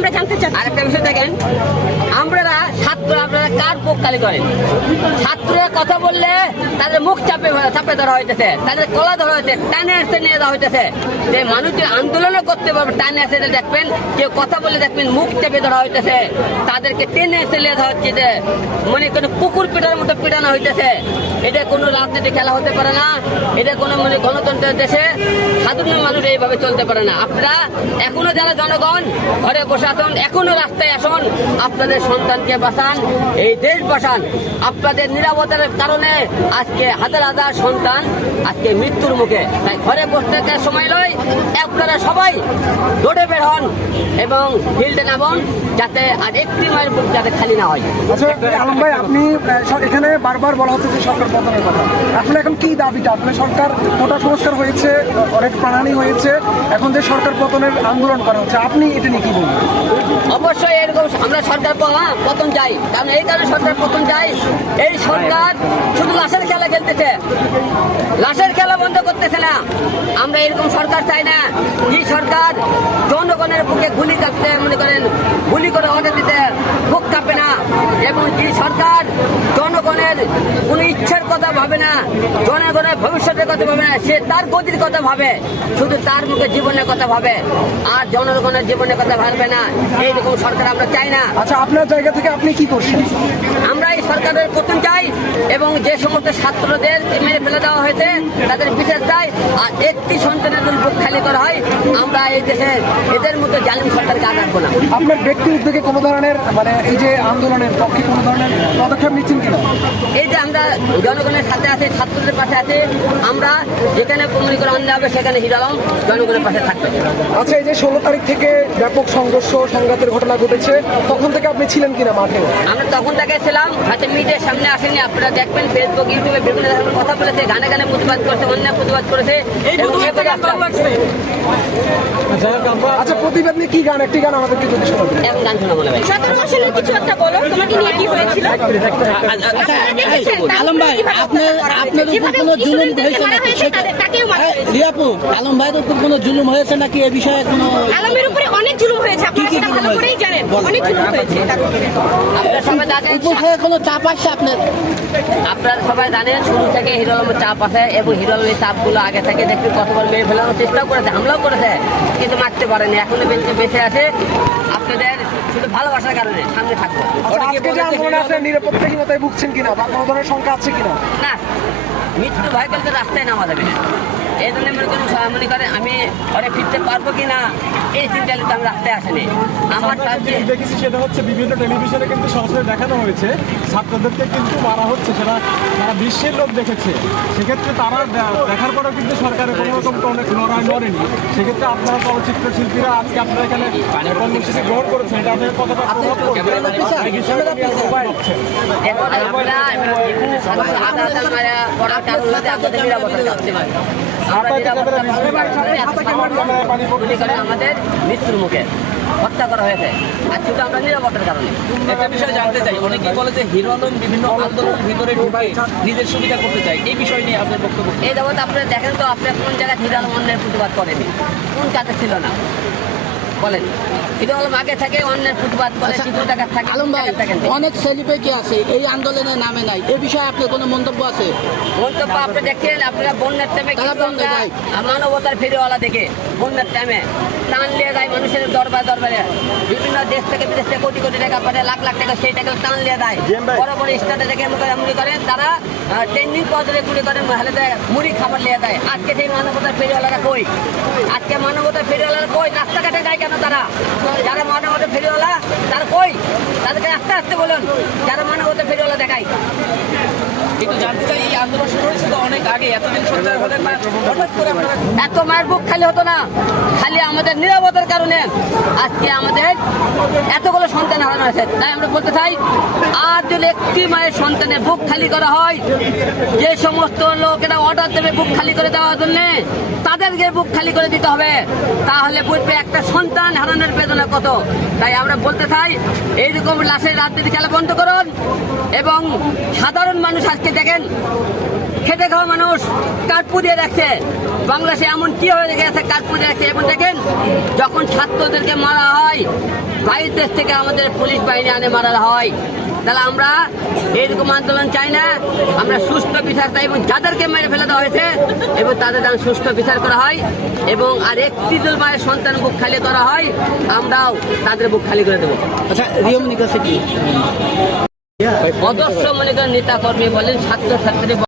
আমরা জানতে চাচ্ছি আরেকটা বিষয় দেখেন, আপনারা কার পক্ষ খালি করেন? ছাত্ররা কথা বললে তাদের মুখ চাপে ধরা হইতেছে, তাদের কলা ধরা হইতেছে, টানে আসতে নিয়ে দেওয়া হইতেছে। যে মানুষ যে আন্দোলনও করতে পারবে, টানে আসতে দেখবেন, কেউ কথা বলে দেখবেন মুখ চাপে ধরা হইতেছে, তাদেরকে টেনে এসে নিয়ে দেওয়া হচ্ছে। যে মানে কোনো কুকুর পিটার মতো পিটানো হইতেছে। এটা কোনো রাজনীতি খেলা হতে পারে না, এটা কোনো মানে গণতন্ত্রের দেশে সাধারণ মানুষ এইভাবে চলতে পারে না। আপনারা এখনো যারা জনগণ ঘরে বসে আসুন, এখনো রাস্তায় আসুন, আপনাদের সন্তানকে বাঁচান, এই দেশ বাঁচান। আপনাদের নিরাপত্তার কারণে আজকে হাজার হাজার সন্তান আজকে মৃত্যুর মুখে। তাই ঘরে বসে থাকার সময় নয়, আপনারা সবাই রোডে বের হন এবং ফিল্ডে নামুন, যাতে আর একটি মায়ের বুক যাতে খালি না হয়। আচ্ছা আলম ভাই, আপনি এখানে বারবার বলা হচ্ছে যে সরকার পতনের কথা, আসলে এখন কি দাবিটা? আপনার সরকার কোটা সংস্কার হয়েছে, অনেক প্রাণানি হয়েছে, এখন যে সরকার পতনের আন্দোলন করা হচ্ছে, আপনি এটা নিয়ে কি বলবেন? অবশ্যই এরকম আমরা সরকার পতন চাই, কারণ এই কারণে সরকার পতন চাই। এই সরকার শুধু লাশের খেলা খেলতেছে, লাশের খেলা বন্ধ করতেছে না। আমরা এরকম সরকার চাই না, যে সরকার জনগণের বুকে গুলি কাটতে মনে করেন, গুলি করে অর্ডার দিতে বুক কাঁপে না, এবং যে সরকার জনগণের কোনো ইচ্ছার কথা ভাবে না, জনগণের ভবিষ্যতের কথা ভাবে না, সে তার গতির কথা ভাবে, শুধু তার মুখে জীবনের কথা ভাবে, আর জনগণের জীবনের কথা ভাববে না। এইরকম সরকার আমরা চাই না। আচ্ছা, আপনার জায়গা থেকে আপনি কি করছেন? আমরা এই সরকারের পতন চাই, এবং যে সমস্ত ছাত্রদের মেরে ফেলে দেওয়া হয়েছে তাদের বিচার চাই। আর একটি সন্তানের বুক খালি করা হয়, আমরা এই দেশে এদের মতো জালিম সরকারকে আর রাখবো না। আপনার ব্যক্তি উদ্যোগে কোনো ধরনের মানে এই যে আন্দোলনের পক্ষে কোনো ধরনের পদক্ষেপ নিচ্ছেন কিনা? এই যে আমরা জনগণের সাথে আছি, ছাত্রদের পাশে আছি, আমরা যেখানে কমিউনি করে আনতে হবে সেখানে হিরো আলম জনগণের পাশে থাকবে। আচ্ছা, এই যে 16 তারিখ থেকে ব্যাপক সংঘর্ষ সংঘাতের ঘটনা ঘটেছে, তখন থেকে আপনি ছিলেন কিনা মাঠে? আমরা তখন থেকে ছিলাম, হয়তো মিডিয়ার সামনে আসেনি। আপনারা দেখবেন ফেসবুক, ইউটিউবে বিভিন্ন ধরনের কথা বলেছে, গানে গানে প্রতিবাদ করেছে, অন্যায় প্রতিবাদ করেছে। আচ্ছা, প্রতিবাদ নিয়ে কি গান? একটি গান আমাদেরকে যদি শোনাবেন। এখন গান শোনা মনে হয় 17 সালের কিছু একটা বলো, তোমাকে নিয়ে কি হয়েছিল? আলম ভাই, আপনার উপর কোনো জুলুম হয়েছে নাকি? রিয়াপু, আলম ভাইয়ের উপর কোনো জুলুম হয়েছে নাকি? এ বিষয়ে কোনো আলমের উপরে অনেক জুলুম হয়েছে, আপনারা সেটা ভালো করেই জানেন, অনেক জুলুম হয়েছে। আপনারা সবাই জানেন, উপর থেকে কোনো চাপ আসছে আপনার? আপনারা সবাই জানেন শুরু থেকে হিরো আলমের চাপ আছে, এবং হিরো আলমের চাপগুলো আগে থেকে দেখতে কতবার মেরে ফেলানোর চেষ্টাও করেছে, হামলাও করেছে, কিন্তু মারতে পারেনি। এখনো বেঁচে আছে আপনাদের শুধু ভালোবাসার কারণে। সামনে থাকবো। আচ্ছা, আজকে যে আন্দোলনে আছে নিরাপত্তাহীনতায় ভুগছেন কিনা বা কোনো ধরনের শঙ্কা আছে কিনা? না, মৃত্যু ভয় করতে রাস্তায় নামা যাবে না। এই জন্য মনে করে আমি ঘরে ফিরতে পারবো কিনা, এই চিন্তায় তো আমি রাস্তায় আসেনি। আমার দেখেছি সেটা হচ্ছে বিভিন্ন টেলিভিশনে কিন্তু সরাসরি দেখানো হয়েছে, ছাত্রদেরকে কিন্তু মারা হচ্ছে, সেটা সারা বিশ্বের লোক দেখেছে। সেক্ষেত্রে তারা দেখার পরেও কিন্তু সরকারের কোনো রকম নড়েনি। সেক্ষেত্রে আপনারা চলচ্চিত্র শিল্পীরা আজকে আপনারা এখানে কর্মসূচি গ্রহণ করেছেন, এটা আপনাদের কতটা প্রভাব পড়বে? আমাদের মৃত্যুর মুখে হত্যা করা হয়েছে, আর শুধু আমরা নিরাপত্তার কারণে। একটা বিষয় জানতে চাই, অনেকেই বলে যে হিরো আলম বিভিন্ন আন্দোলনের ভিতরে ঢুকে নিজের সুবিধা করতে চায়, এই বিষয় নিয়ে আপনার বক্তব্য? এই যাবত আপনারা দেখেন তো, আপনার কোন জায়গায় হিরো আলম অন্যের প্রতিবাদ করেনি, কোন কাজে ছিল না বলেন? হিরো আলম আগে থেকে অন্যের প্রতিবাদ করে, থাকে। আলম ভাই, অনেক সেলিব্রিটি আছে এই আন্দোলনের নামে নাই, এই বিষয়ে আপনার কোনো মন্তব্য আছে? মন্তব্য আপনি দেখছেন, আপনারা বন্যার টাইমে মানবতার ফেরিওয়ালা দেখে বন্যার টাইমে টান লিয়ে যায় মানুষের দরবারে, বিভিন্ন দেশ থেকে বিদেশ থেকে কোটি কোটি টাকা পাঠায়, লাখ লাখ টাকা, সেই টাকা টান লিয়ে দেয়। বড় বড় স্টারে দেখে মনে করেন তারা ট্রেন্ডিং পদে গুলি করেন, মহিলাদের মুড়ি খাবার লিয়ে দেয়। আজকে সেই মানবতার ফেরিওয়ালারা কই? আজকে মানবতার ফেরিওয়ালারা কই? রাস্তাঘাটে যায় কেন তারা? যারা মানবতার ফেরিওয়ালা তারা কই? তাদেরকে আস্তে আস্তে বলুন, যারা মানবতার ফেরিওয়ালা দেখায়। কিন্তু জানতে চাই, এই আন্দোলন শুরু হয়েছে তো অনেক আগে, এতদিন সঞ্চার হলেন না, হঠাৎ করে আপনারা এত মায়ের বুক খালি হতো না, খালি আমাদের নিরাপত্তার কারণে আজকে আমাদের এতগুলো সন্তান হারানো হয়েছে। তাই আমরা বলতে চাই, আর যদি একটি মায়ের সন্তানের বুক খালি করা হয়, যে সমস্ত লোকেরা অর্ডার দেবে বুক খালি করে দেওয়ার জন্য, তাদেরকে বুক খালি করে দিতে হবে, তাহলে বুঝবে একটা সন্তান হারানোর বেদনা কত। তাই আমরা বলতে চাই, এইরকম লাশের রাজনীতি খেলা বন্ধ করুন, এবং সাধারণ মানুষ আজকে দেখেন খেটে খাওয়া মানুষ কার্পু দিয়ে রাখছে। বাংলাদেশে এমন কি হয়ে গেছে কার্পু দিয়ে রাখছে। এখন দেখেন যখন ছাত্রদেরকে মারা হয় বাইরের দেশ থেকে আমাদের পুলিশ বাহিনী আনে মারা হয়, তাহলে আমরা এরকম আন্দোলন চাই না। আমরা সুষ্ঠু বিচার চাই এবং যাদেরকে মেরে ফেলে দেওয়া হয়েছে এবং তাদের যেন সুষ্ঠু বিচার করা হয় এবং আর একটি দল মায়ের সন্তান বুক খালি করা হয়, আমরাও তাদের বুক খালি করে দেবো। আচ্ছা, রিয়মনির কাছে কি অদর্শ মনে করেন নেতা কর্মী বলেন, ছাত্র ছাত্রী